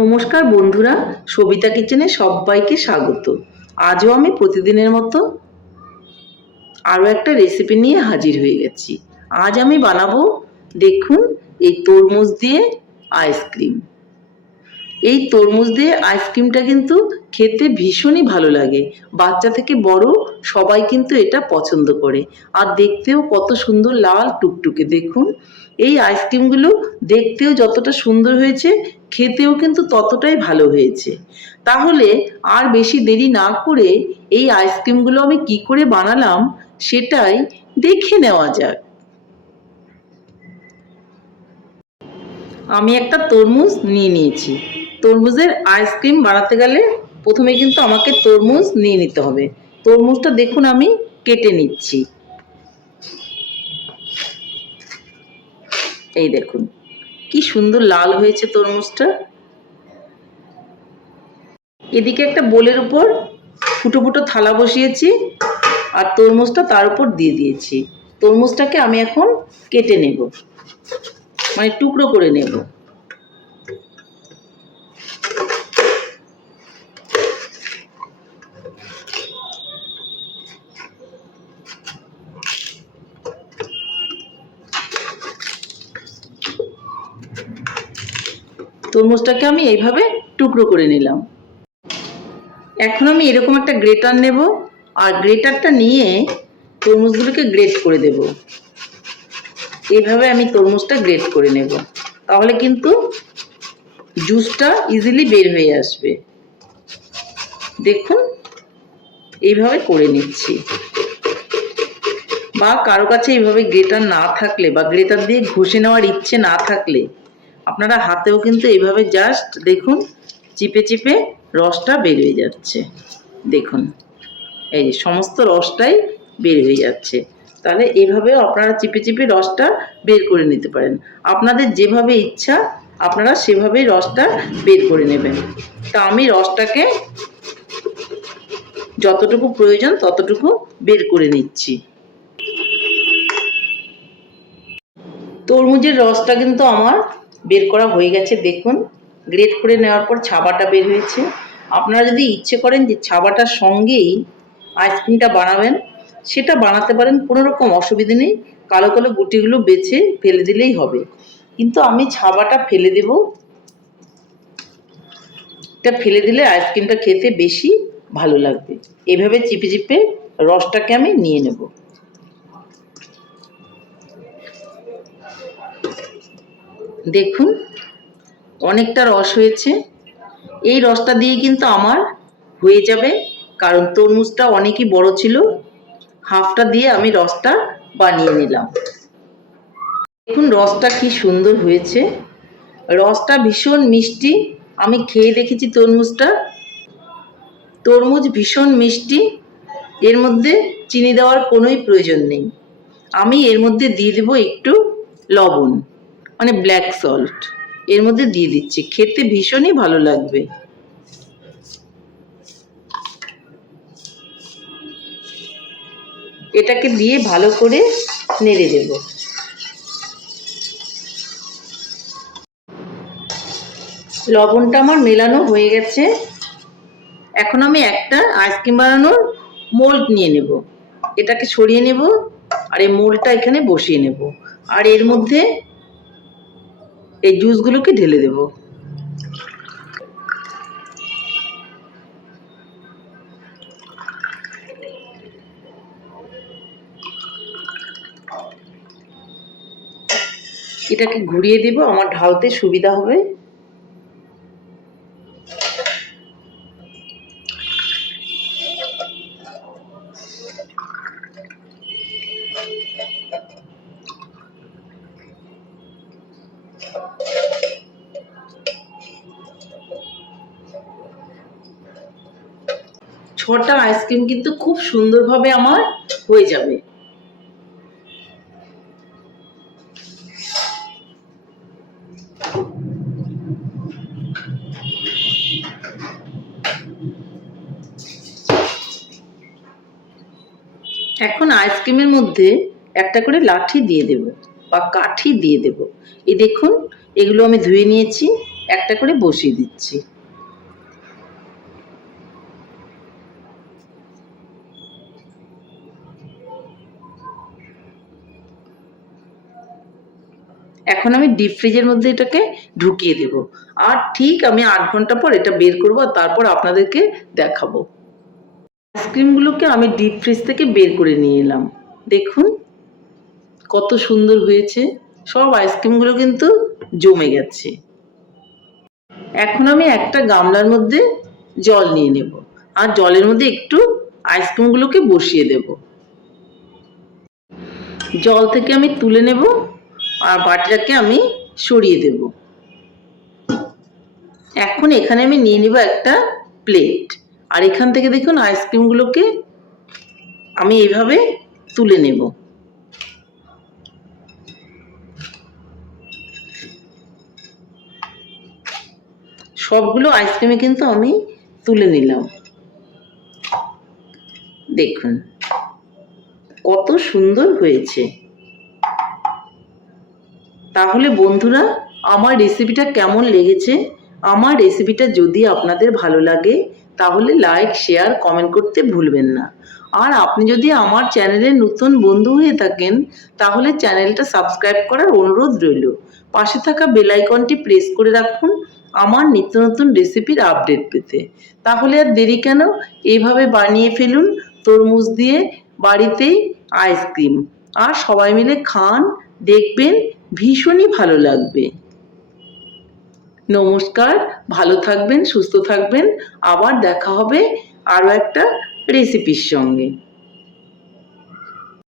নমস্কার বন্ধুরা, সবিতা কিচেনে সবাইকে স্বাগত। আজও আমি প্রতিদিনের মতো আরও একটা রেসিপি নিয়ে হাজির হয়ে গেছি। আজ আমি বানাবো, দেখুন, এই তরমুজ দিয়ে আইসক্রিম এই তরমুজ দিয়ে আইসক্রিমটা কিন্তু খেতে ভীষণই ভালো লাগে। বাচ্চা থেকে বড় সবাই কিন্তু এটা পছন্দ করে। আর দেখতেও কত সুন্দর লাল টুকটুকে, দেখুন। এই আইসক্রিমগুলো দেখতেও যতটা সুন্দর হয়েছে, খেতেও কিন্তু ততটাই ভালো হয়েছে। তাহলে আর বেশি দেরি না করে এই আইসক্রিমগুলো আমি কি করে বানালাম সেটাই দেখে নেওয়া যাক। আমি একটা তরমুজ নিয়ে নিয়েছি। তরমুজের আইসক্রিম বানাতে গেলে প্রথমে কিন্তু আমাকে তরমুজ নিয়ে নিতে হবে। তরমুজটা দেখুন আমি কেটে নিচ্ছি। এই দেখুন, কি সুন্দর লাল হয়েছে তরমুজটা। এদিকে একটা বোলের উপর ফুটো ফুটো থালা বসিয়েছি আর তরমুজটা তার উপর দিয়ে দিয়েছি। তরমুজটাকে আমি এখন কেটে নেব মানে টুকরো করে নেব। তরমুজটাকে আমি এইভাবে টুকরো করে নিলাম। এখন আমি এরকম একটা গ্রেটার নেব আর গ্রেটারটা নিয়ে তরমুজগুলোকে গ্রেট করে দেব। এইভাবে আমি তরমুজটা গ্রেট করে নেব। তাহলে কিন্তু জুসটা ইজিলি বের হয়ে আসবে। দেখুন, এইভাবে করে নিচ্ছি। বা কারও কাছে এইভাবে গ্রেটার না থাকলে বা গ্রেটার দিয়ে ঘষে নেওয়ার ইচ্ছে না থাকলে আপনারা হাতেও কিন্তু এইভাবে জাস্ট দেখুন, চিপে চিপে রসটা বের হয়ে যাচ্ছে। দেখুন, এই যে সমস্ত রসটাই বের হয়ে যাচ্ছে। তাহলে এভাবেও আপনারা চিপে চিপে রসটা বের করে নিতে পারেন। আপনাদের যেভাবে ইচ্ছা, আপনারা সেভাবেই রসটা বের করে নেবেন। তা আমি রসটাকে যতটুকু প্রয়োজন ততটুকু বের করে নিচ্ছি। তরমুজের রসটা কিন্তু আমার বের করা হয়ে গেছে। দেখুন গ্রেট করে নেওয়ার পর ছাবাটা বের হয়েছে। আপনারা যদি ইচ্ছে করেন যে ছাবাটার সঙ্গেই আইসক্রিমটা বানাবেন, সেটা বানাতে পারেন, কোনো রকম অসুবিধে নেই। কালো কালো গুটিগুলো বেছে ফেলে দিলেই হবে। কিন্তু আমি ছাবাটা ফেলে দেব। এটা ফেলে দিলে আইসক্রিমটা খেতে বেশি ভালো লাগবে। এভাবে চিপে চিপে রসটাকে আমি নিয়ে নেব। দেখুন, অনেকটা রস হয়েছে। এই রসটা দিয়ে কিন্তু আমার হয়ে যাবে, কারণ তরমুজটা অনেকই বড় ছিল। হাফটা দিয়ে আমি রসটা বানিয়ে নিলাম। দেখুন, রসটা কি সুন্দর হয়েছে। রসটা ভীষণ মিষ্টি। আমি খেয়ে দেখেছি তরমুজটা। তরমুজ ভীষণ মিষ্টি। এর মধ্যে চিনি দেওয়ার কোনোই প্রয়োজন নেই। আমি এর মধ্যে দিয়ে দেবো একটু লবণ। মানে ব্ল্যাক সল্ট এর মধ্যে দিয়ে দিচ্ছি। খেতে ভীষণই ভালো লাগবে। এটাকে দিয়ে ভালো করে নেড়ে দেব। লবণটা আমার মেলানো হয়ে গেছে। এখন আমি একটা আইসক্রিম বানানোর মোল্ড নিয়ে নেব। এটাকে সরিয়ে নেব। আর এই মোল্ডটা এখানে বসিয়ে নেব। আর এর মধ্যে এই জুসগুলোকে ঢেলে দেব। এটাকে ঘুরিয়ে দেব আমার ঢালতে সুবিধা হবে। ছটা আইসক্রিম কিন্তু খুব সুন্দরভাবে আমার হয়ে যাবে। এখন আইসক্রিমের মধ্যে একটা করে লাঠি দিয়ে দেব বা কাঠি দিয়ে দেব। এই দেখুন, এগুলো আমি ধুয়ে নিয়েছি, একটা করে বসিয়ে দিচ্ছি। এখন আমি ডিপ ফ্রিজের মধ্যে এটাকে ঢুকিয়ে দেব। আর ঠিক আমি আট ঘণ্টা পর এটা বের করব আর তারপর আপনাদেরকে দেখাবো। আইসক্রিমগুলোকে আমি ডিপ ফ্রিজ থেকে বের করে নিয়ে এলাম। দেখুন, কত সুন্দর হয়েছে। সব আইসক্রিমগুলো কিন্তু জমে গেছে। এখন আমি একটা গামলার মধ্যে জল নিয়ে নেব। আর জলের মধ্যে একটু আইসক্রিমগুলোকে বসিয়ে দেব। জল থেকে আমি তুলে নেব। আর বাটিটাকে আমি সরিয়ে দেব। এখন এখানে আমি নিয়ে নেব একটা প্লেট আর এখান থেকে দেখুন আইসক্রিমগুলোকে আমি এইভাবে তুলে নেব। সবগুলো আইসক্রিমে কিন্তু আমি তুলে নিলাম। দেখুন, কত সুন্দর হয়েছে। তাহলে বন্ধুরা, আমার রেসিপিটা কেমন লেগেছে? আমার রেসিপিটা যদি আপনাদের ভালো লাগে, তাহলে লাইক শেয়ার কমেন্ট করতে ভুলবেন না। আর আপনি যদি আমার চ্যানেলের নতুন বন্ধু হয়ে থাকেন, তাহলে চ্যানেলটা সাবস্ক্রাইব করার অনুরোধ রইল। পাশে থাকা বেলাইকনটি প্রেস করে রাখুন, আমার নিত্য নতুন রেসিপির আপডেট পেতে। তাহলে আর দেরি কেন? এভাবে বানিয়ে ফেলুন, তরমুজ দিয়ে বাড়িতেই আইসক্রিম আর সবাই মিলে খান, দেখবেন ভীষণই ভালো লাগবে। নমস্কার, ভালো থাকবেন, সুস্থ থাকবেন। আবার দেখা হবে আরও একটা রেসিপির সঙ্গে।